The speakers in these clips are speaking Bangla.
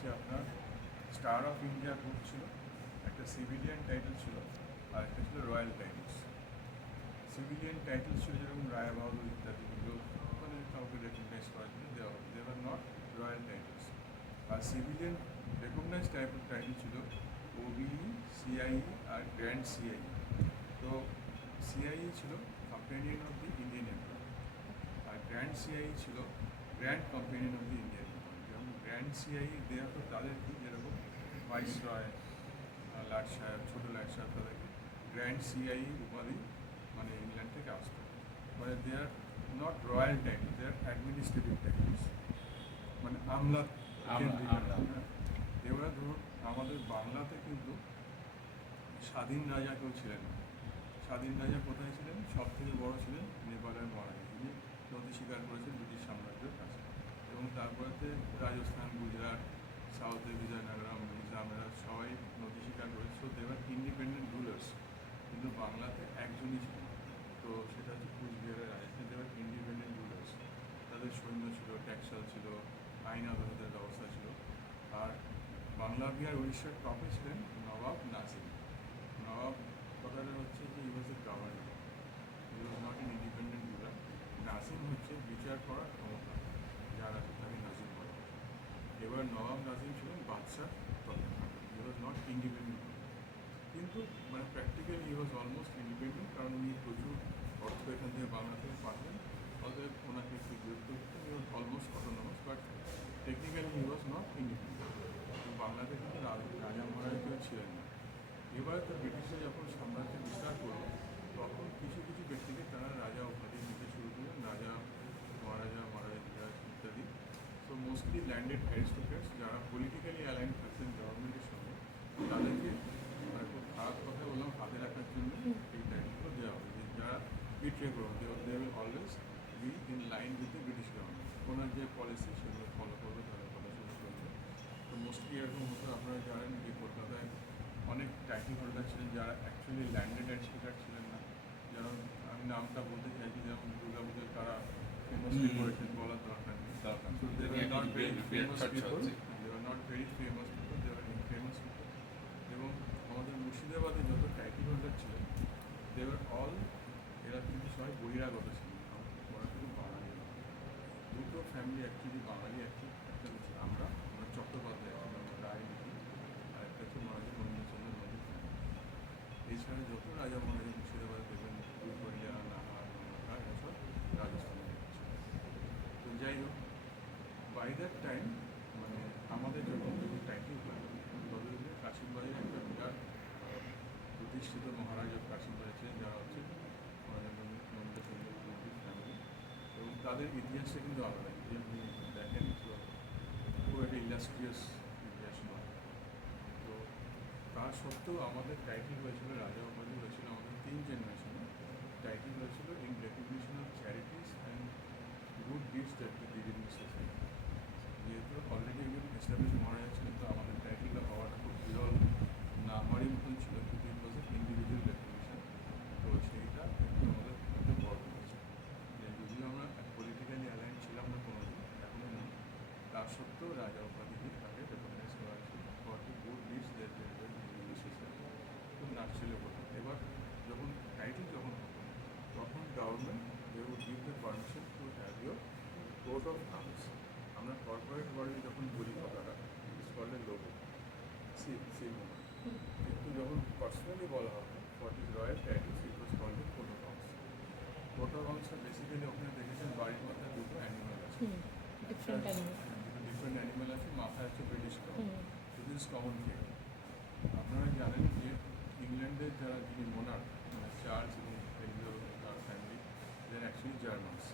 হচ্ছে আপনার স্টার অফ ইন্ডিয়া গ্রুপ ছিল, একটা সিভিলিয়ান টাইটেল ছিল, আর একটা ছিল রয়্যাল টাইটেলস। সিভিলিয়ান টাইটেলস ছিল যেরকম রায় বাহাদুর ইত্যাদি, এগুলো মানে কাউকে রেকগনাইজ করার জন্য দেওয়া হবে, they are not royal titles. আর সিভিলিয়ান রেকগনাইজ টাইপের টাইটেল ছিল ওবিই, সিআইই আর গ্র্যান্ড সিআইই। তো সিআইই ছিল companion of the Indian Empire, আর গ্র্যান্ড সিআইই ছিল grand companion of the Indian Empire. যেমন গ্র্যান্ড সিআইই দেওয়া তো তাদেরকে, যেরকম ভাইস রয়, লাট সাহেব, ছোটো লাট সাহেব, তাদেরকে গ্র্যান্ড সিআইই উপাধি মানে ইংল্যান্ড থেকে আসতো। মানে they are not royal title, they are administrative titles, মানে আমলা কেন্দ্রিক। এবার ধরুন আমাদের বাংলাতে কিন্তু স্বাধীন রাজা কেউ ছিলেন না। স্বাধীন রাজা কোথায় ছিলেন? সব থেকে বড় ছিলেন নেপালের মহারাজা, যিনি নদী স্বীকার করেছেন ব্রিটিশ সাম্রাজ্যের কাছে। এবং তারপরেতে রাজস্থান, গুজরাট, সাউথে বিজয়নগরম, নিজামেরা সবাই নদী স্বীকার করেছে। সো দেওয়ার ইন্ডিপেন্ডেন্ট রুলার্স, কিন্তু বাংলাতে একজনই ছিল, তো সেটা হচ্ছে কুচবিহারের রাজা। দেওয়ার ইন্ডিপেন্ডেন্ট রুলার্স, তাদের সৈন্য ছিল, ট্যাক্সাল ছিল, আইন আদালতের ব্যবস্থা ছিল। আর বাংলা, বিহার, উড়িষ্যার টপে ছিলেন নবাব নাসির। নবাব কথাটা হচ্ছে যে he was a governor, he was not an independent ruler. নাসিম হচ্ছে বিচার করার ক্ষমতা যার আছে তাকে নাসিম বলা হয়। এবার নবাব নাসিম ছিলেন বাদশাহ তৎকালীন, হি ওয়াজ নট ইন্ডিপেন্ডেন্ট, কিন্তু মানে practically he was almost independent, কারণ উনি প্রচুর অর্থ এখান থেকে বাংলা থেকে পাঠালেন, অতএব ওনাকে একটু বিরক্ত করতেন। He was almost autonomous, but technically he was not independent. তো বাংলাতে কিন্তু রাজা মহারাজ কেউ ছিলেন না। এবার তো ব্রিটিশরা যখন সাম্রাজ্য বিস্তার করলো, তখন কিছু কিছু ব্যক্তিকে তারা রাজা উপাধি দিতে শুরু করলেন, রাজা, মহারাজা, মহারাজ ইত্যাদি। তো মোস্টলি ল্যান্ডেড অ্যারিস্টোক্র্যাটস যারা পলিটিক্যালি অ্যালাইন থাকতেন গভর্নমেন্টের সঙ্গে, তাদেরকে মানে খুব খারাপ কথা বললাম হাতে রাখার জন্য এই টাইটেলগুলো দেওয়া হবে, যে যারা বিট্রে করবে, they will always be in line with the British government, ওনার যে পলিসি সেগুলো ফলো করবে, তাদের কথা শুনে চলবে। তো মোস্টলি এরকম হতো। আপনারা জানেন যে কলকাতায় অনেক টাইটেল হোল্ডার ছিলেন যারা অ্যাকচুয়ালি ল্যান্ডেড অ্যারিস্টোক্র্যাট ছিলেন না। যেমন আমি নামটা বলতে চাইছি, যেমন দুর্গা পুজোর তারা ফেমাসলি করেছেন, বলার দরকার নেই। So they were not very famous people, they were not very famous people, they were infamous people. এবং আমাদের মুর্শিদাবাদে যত টাইটেল হোল্ডার ছিলেন, they were all, এরা কিন্তু সবাই বহিরাগত ছিলেন, ওরা কিন্তু বাঙালি না। দুটো ফ্যামিলি অ্যাকচুয়ালি বাঙালি, একটা হচ্ছে আমরা চট্টোপাধ্যায় আছি, আমরা রায় লিখি, আর একটা হচ্ছে মহারাজা নন্দচন্দ্র নন্দী ফ্যামিলি। এছাড়া যত রাজা মহারাজা মুর্শিদাবাদে দেখবেন, দুধগড়িয়া, নাহার, নন্দা, এরা সব রাজস্থানে ছিল। তো যাই হোক, বাই দ্যাট টাইম মানে আমাদের যখন টাইটেল হয়, ততদিনে কাশিমবাজারে একটা বিরাট প্রতিষ্ঠিত মহারাজা কাশিমবাজার ছিলেন, যারা হচ্ছে মানে নন্দচন্দ্র নন্দীর ফ্যামিলি। এবং তাদের ইতিহাসটা কিন্তু আলাদা, যদি আপনি দেখেন তো খুব একটা ইলাস্ট্রিয়াস ইতিহাস নয়। তো তার সত্ত্বেও আমাদের টাইটেল হয়েছিল, রাজা উপাধি হয়েছিল আমাদের 3 জেনারেশনে। টাইটেল হয়েছিল in recognition of charities and good deeds that we did in the society. যেহেতু অলরেডি একজন এস্টাবলিশ মহারাজা ছিলেন, তো আমাদের টাইটেলটা হওয়াটা খুব বিরল না হওয়ারই মতন ছিল, কিন্তু ইট ওয়াজ ইন্ডিভিজুয়াল রেকগনিশন। তো সেইটা একটু আমাদের একটু গর্ব হয়েছে যে যদিও আমরা পলিটিক্যালি অ্যালাইন ছিলাম না কোনোদিন, এখনও নেই, তা সত্ত্বেও রাজা উপাধি দিয়ে তাকে রেকগনাইজ করা হয়েছিল for the good deeds that they did in the society. খুব নাচছিল কথা। এবার যখন টাইটেল যখন হতো, তখন government they would give the permission to have your coat of arms. আমরা কর্পোরেট ওয়ার্ল্ডে যখন বলি কথাটা, it's called a logo, symbol. কিন্তু যখন পার্সোনালি বলা হবে what is royal titles, it was called a coat of arms. Coat of আর্মসটা বেসিক্যালি ওখানে দেখেছেন বাড়ির মাথায় দুটো অ্যানিমাল আছে, ডিফারেন্ট অ্যানিমেল। দুটো ডিফারেন্ট অ্যানিমাল আছে, মাথায় হচ্ছে British crown. This is common thing. আপনারা জানেন যে ইংল্যান্ডের যারা যিনি মোনার্ক, মানে চার্লস এবং এলিজাবেথ তার ফ্যামিলি, দে আর অ্যাকচুয়ালি জার্মানস,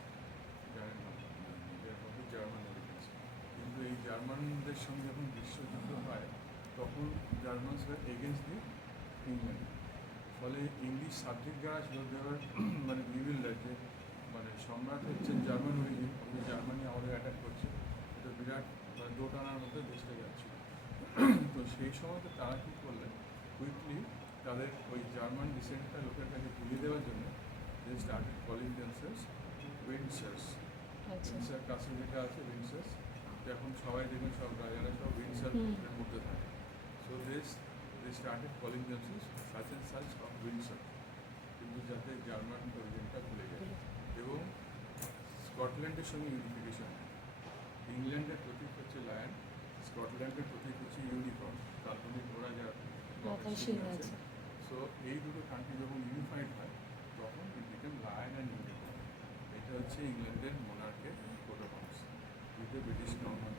জানেন না, জার্মান অরিজিনস। কিন্তু এই জার্মানদের সঙ্গে যখন বিশ্বযুদ্ধ হয়, তখন Germans war against the England. ফলে ইংলিশ সাবজেক্ট যারা ছিল দেওয়ার মানে উইল যে মানে সম্রাট হচ্ছেন জার্মান অরিজিন, অথচ জার্মানি আমাদের অ্যাটাক করছে, এটা বিরাট মানে দোটানার মধ্যে দেশটা যাচ্ছিল। তো সেই সময় তো তারা কী করলেন, কুইকলি তাদের ওই জার্মান ডিসেন্টটা লোকের কাছে ভুলিয়ে দেওয়ার জন্য they started calling themselves Windsors. Windsor কাছে যেটা আছে উইন্ডসার্স, তো এখন সবাই দেখবেন সব রাজারা সব উইন্ডসরের মধ্যে থাকে। So they started calling themselves such and such of Windsor, কিন্তু যাতে জার্মান অরিজিনটা ভুলে যায়। এবং স্কটল্যান্ডের সঙ্গে ইউনিফিকেশন, ইংল্যান্ডের প্রতীক হচ্ছে লায়ন, স্কটল্যান্ডের প্রতীক হচ্ছে ইউনিকর্ন, কাল্পনিক ঘোড়া যার মাথায় শিং আছে। সো এই দুটো কান্ট্রি যখন ইউনিফাইড হয় তখন it became lion and unicorn. এটা হচ্ছে ইংল্যান্ডের মোনার্কের code of arms with the British government.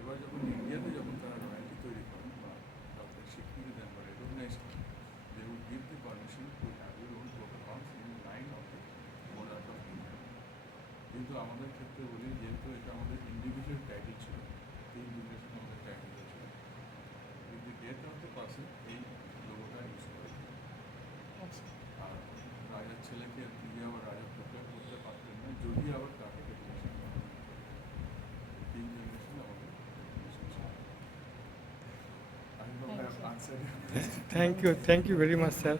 এবার যখন ইন্ডিয়াতে যখন তারা রয়্যালটি তৈরি করেন বা কাউকে স্বীকৃতি দেন বা রেকগনাইজ করেন, they would give the permission to have your own code of arms in line of the monarch of India. কিন্তু আমাদের ক্ষেত্রে বলি, যেহেতু এটা আমাদের ইন্ডিভিজুয়াল টাইটেল ছিল, এই ইন্ডিভিজুয়াল আমাদের টাইটেল ছিল, কিন্তু ডেথ অফ দ্য পার্সন এই লোগোটা ইউজ করে। আচ্ছা, আর রাজার ছেলেকে দিয়ে আবার রাজা প্রক্লেম করতে পারতেন না যদি আবার তাকে ডেপুটেশন করা হতো। তিন জেনারেশন আমাদের ডেপুটেশন ছিল। I hope I have answered your question. Thank you very much, sir.